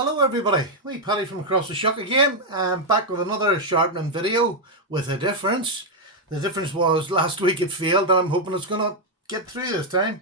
Hello everybody, wee Paddy from across the shuck again. I'm back with another sharpening video with a difference. The difference was last week it failed and I'm hoping it's going to get through this time.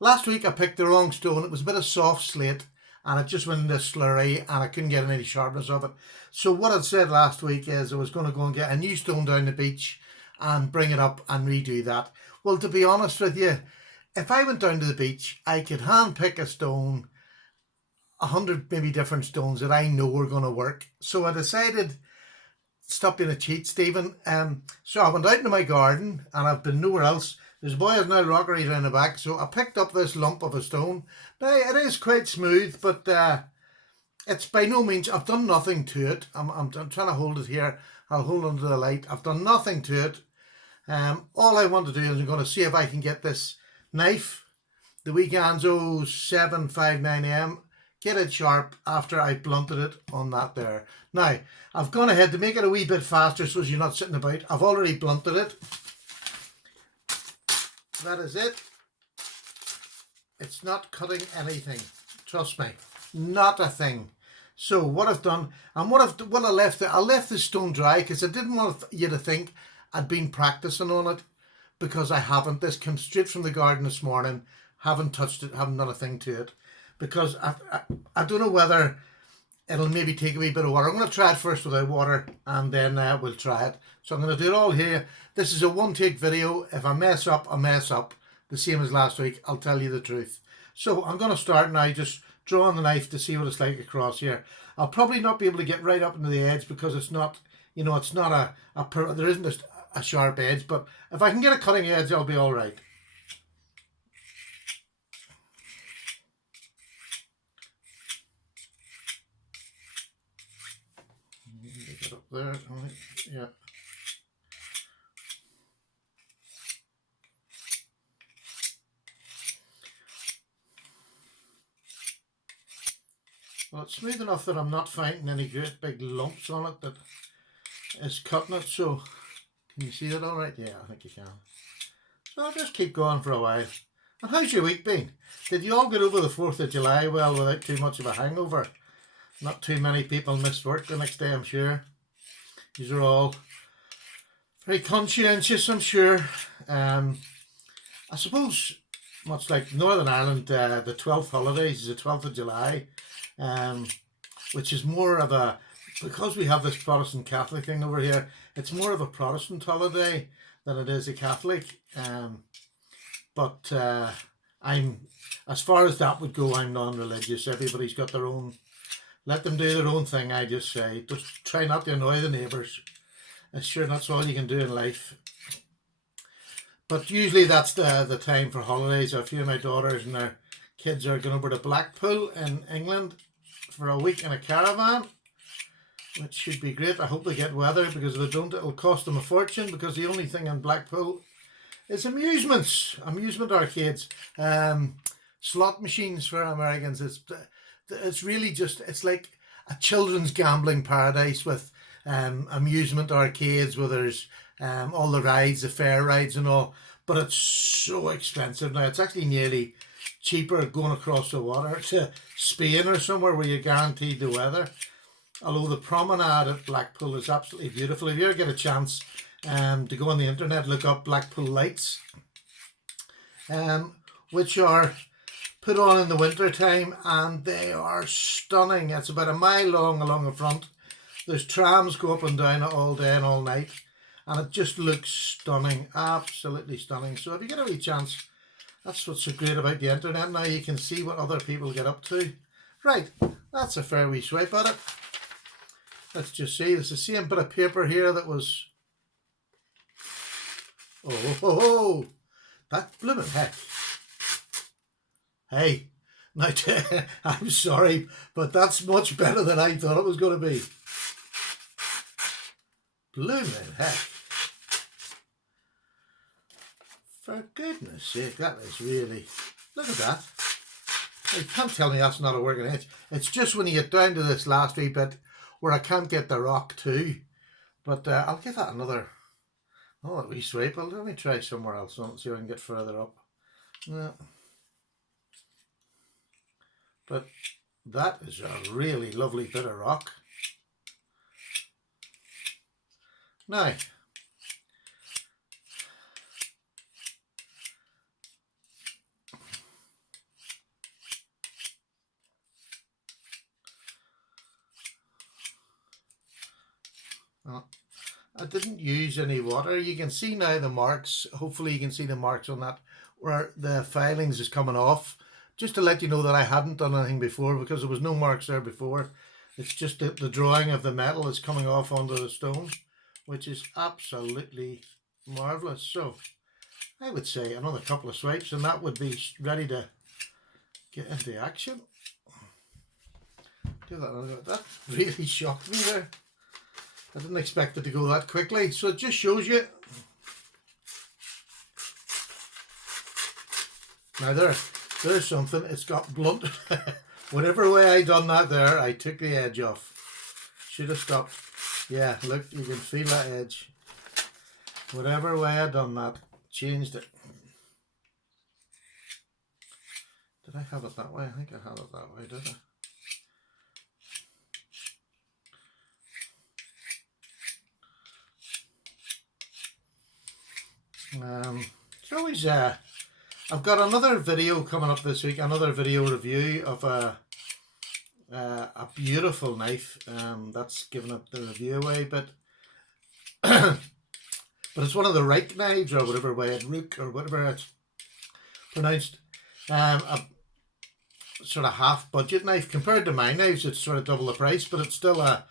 Last week I picked the wrong stone. It was a bit of soft slate and it just went into slurry and I couldn't get any sharpness of it. So what I'd said last week is I was going to go and get a new stone down the beach and bring it up and redo that. Well, to be honest with you, if I went down to the beach I could hand pick a stone, 100 maybe different stones that I know are going to work. So I decided, stop being a cheat, Stephen. So I went out into my garden and I've been nowhere else. There's a boy who's now rockery down the back. So I picked up this lump of a stone. Now it is quite smooth, but it's by no means, I've done nothing to it. I'm trying to hold it here. I'll hold onto the light. I've done nothing to it. All I want to do is I'm going to see if I can get this knife, the wee Ganzo 759M, get it sharp after I blunted it on that there. Now, I've gone ahead to make it a wee bit faster so as you're not sitting about. I've already blunted it. That is it. It's not cutting anything. Trust me, not a thing. So what I've done, and what I left it, I left the stone dry because I didn't want you to think I'd been practicing on it, because I haven't. This came straight from the garden this morning. Haven't touched it, haven't done a thing to it. Because I don't know whether it'll maybe take a wee bit of water. I'm going to try it first without water and then we'll try it. So I'm going to do it all here. This is a one-take video. If I mess up, I mess up. The same as last week. I'll tell you the truth. So I'm going to start now just drawing the knife to see what it's like across here. I'll probably not be able to get right up into the edge because it's not, you know, it's not there isn't a sharp edge. But if I can get a cutting edge, I'll be all right. Get up there, yeah. Well, it's smooth enough that I'm not finding any great big lumps on it that is cutting it. So, can you see that all right? Yeah, I think you can. So I'll just keep going for a while. And how's your week been? Did you all get over the 4th of July well without too much of a hangover? Not too many people missed work the next day, I'm sure. These are all very conscientious, I'm sure. I suppose, much like Northern Ireland, the 12th holidays is the 12th of July, which is more of a, because we have this Protestant Catholic thing over here, it's more of a Protestant holiday than it is a Catholic. But I'm, as far as that would go, I'm non-religious. Everybody's got their own. Let them do their own thing, I just say. Just try not to annoy the neighbours. I'm sure that's all you can do in life. But usually that's the time for holidays. A few of my daughters and their kids are going over to Blackpool in England for a week in a caravan, which should be great. I hope they get weather, because if they don't, it'll cost them a fortune, because the only thing in Blackpool is amusements, amusement arcades, slot machines for Americans. It's really just, it's like a children's gambling paradise with amusement arcades where there's all the rides, the fair rides and all, but it's so expensive now. It's actually nearly cheaper going across the water to Spain or somewhere where you're guaranteed the weather. Although the promenade at Blackpool is absolutely beautiful. If you ever get a chance to go on the internet, look up Blackpool lights, which are put on in the winter time, and they are stunning. It's about a mile long along the front. There's trams go up and down it all day and all night, and it just looks stunning, absolutely stunning. So if you get a wee chance, that's what's so great about the internet now. You can see what other people get up to. Right, that's a fair wee swipe at it. Let's just see, it's the same bit of paper here that was, oh, that blooming heck. Hey, now I'm sorry, but that's much better than I thought it was going to be. Blooming heck. For goodness sake, that is really, look at that. You can't tell me that's not a working edge. It's just when you get down to this last wee bit where I can't get the rock too. But I'll give that another, oh, wee swipe. Let me try somewhere else and see if I can get further up. Yeah. But That is a really lovely bit of rock. Now, I didn't use any water. You can see now the marks. Hopefully you can see the marks on that where the filings is coming off. Just to let you know that I hadn't done anything before, because there was no marks there before. It's just that the drawing of the metal is coming off onto the stone, which is absolutely marvellous. So I would say another couple of swipes and that would be ready to get into action. Do that. That really shocked me there. I didn't expect it to go that quickly. So it just shows you. Now there's something. It's got blunt. Whatever way I done that there, I took the edge off. Should have stopped. Yeah, look, you can feel that edge. Whatever way I done that, changed it. Did I have it that way? I think I had it that way, did I? It's always I've got another video coming up this week, another video review of a beautiful knife. That's giving up the review away, but but it's one of the Reich knives, or whatever way it Rook or whatever it's pronounced. A sort of half budget knife compared to my knives. It's sort of double the price, but it's still a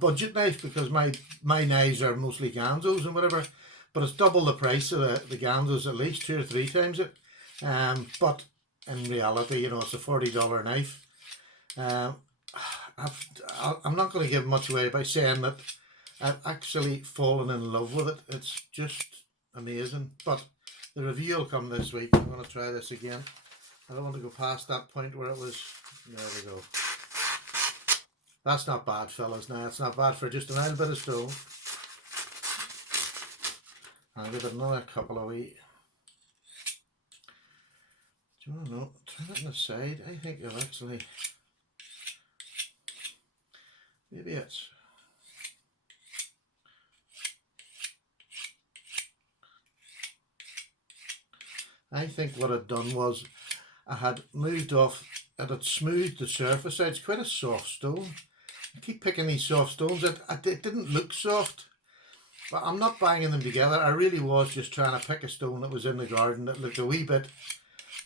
budget knife, because my knives are mostly Ganzos and whatever. But it's double the price of the Ganzos, at least 2 or 3 times it. But in reality, you know, it's a $40 knife. I'm not going to give much away by saying that I've actually fallen in love with it. It's just amazing. But the review will come this week. I'm going to try this again. I don't want to go past that point where it was. There we go. That's not bad, fellas. Now, it's not bad for just a little bit of stone. I'll give it another couple of wee. Do you want to know? Turn it on the side. I think you'll actually. Maybe it's. I think what I'd done was I had moved off, it had smoothed the surface out. It's quite a soft stone. I keep picking these soft stones. It didn't look soft. But I'm not banging them together. I really was just trying to pick a stone that was in the garden that looked a wee bit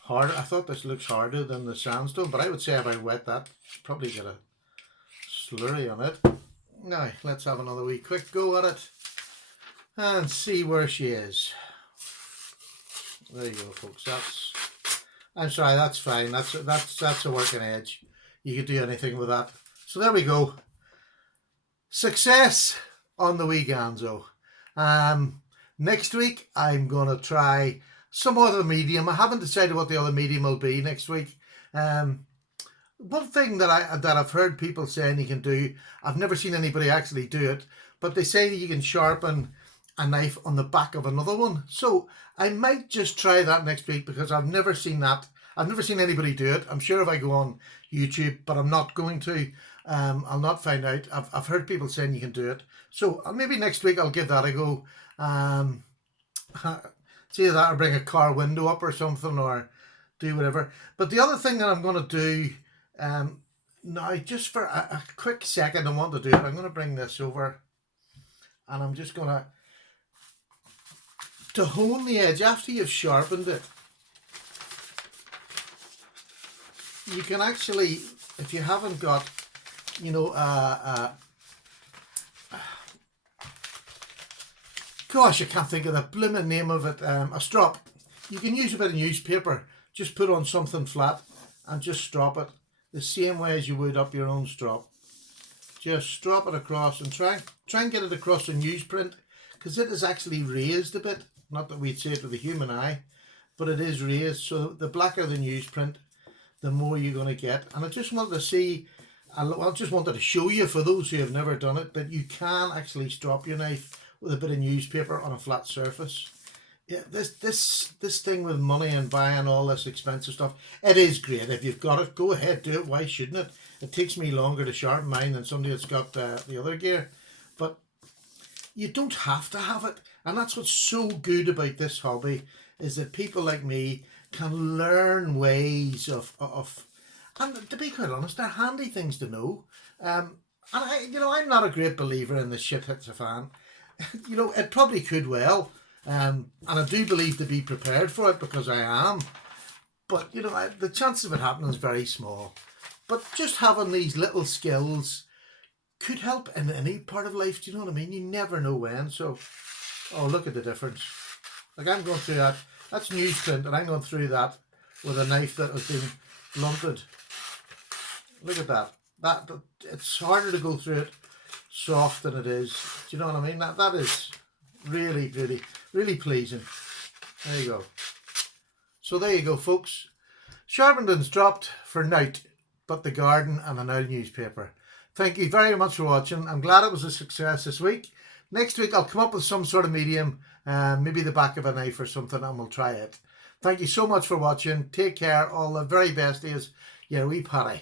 harder. I thought this looks harder than the sandstone, but I would say if I wet that, probably get a slurry on it. Now, let's have another wee quick go at it and see where she is. There you go, folks. I'm sorry, that's fine. That's a working edge. You could do anything with that. So there we go. Success on the wee Ganzo. Next week I'm going to try some other medium. I haven't decided what the other medium will be next week. One thing that I've heard people saying you can do, I've never seen anybody actually do it, but they say that you can sharpen a knife on the back of another one. So I might just try that next week, because I've never seen that. I've never seen anybody do it. I'm sure if I go on YouTube, but I'm not going to. I'll not find out. I've heard people saying you can do it. So maybe next week I'll give that a go. See that, or bring a car window up or something, or do whatever. But the other thing that I'm going to do now, just for a quick second, I want to do it. I'm going to bring this over, and I'm just going to hone the edge after you've sharpened it. You can actually, if you haven't got, you know, gosh, I can't think of the blooming name of it, a strop. You can use a bit of newspaper, just put on something flat and just strop it the same way as you would up your own strop. Just strop it across and try and get it across the newsprint, because it is actually raised a bit. Not that we'd see it with the human eye, but it is raised. So the blacker the newsprint, the more you're going to get. And I just wanted to see, I just wanted to show you, for those who have never done it, that you can actually strop your knife with a bit of newspaper on a flat surface. Yeah, this thing with money and buying all this expensive stuff, it is great. If you've got it, go ahead, do it. Why shouldn't it? It takes me longer to sharpen mine than somebody that's got the other gear. But you don't have to have it. And that's what's so good about this hobby, is that people like me can learn ways of and to be quite honest, they're handy things to know. And I'm not a great believer in the shit hits a fan. It probably could well. And I do believe to be prepared for it, because I am. But, the chance of it happening is very small. But just having these little skills could help in any part of life. Do you know what I mean? You never know when. So, oh, look at the difference. Like, I'm going through that. That's newsprint, and I'm going through that with a knife that has been blunted. Look at that. That it's harder to go through it soft than it is. Do you know what I mean? That is really, really, really pleasing. There you go. So there you go, folks. Sharpening's dropped for night, but the garden and an old newspaper. Thank you very much for watching. I'm glad it was a success this week. Next week I'll come up with some sort of medium, maybe the back of a knife or something, and we'll try it. Thank you so much for watching. Take care. All the very best is your wee Paddy.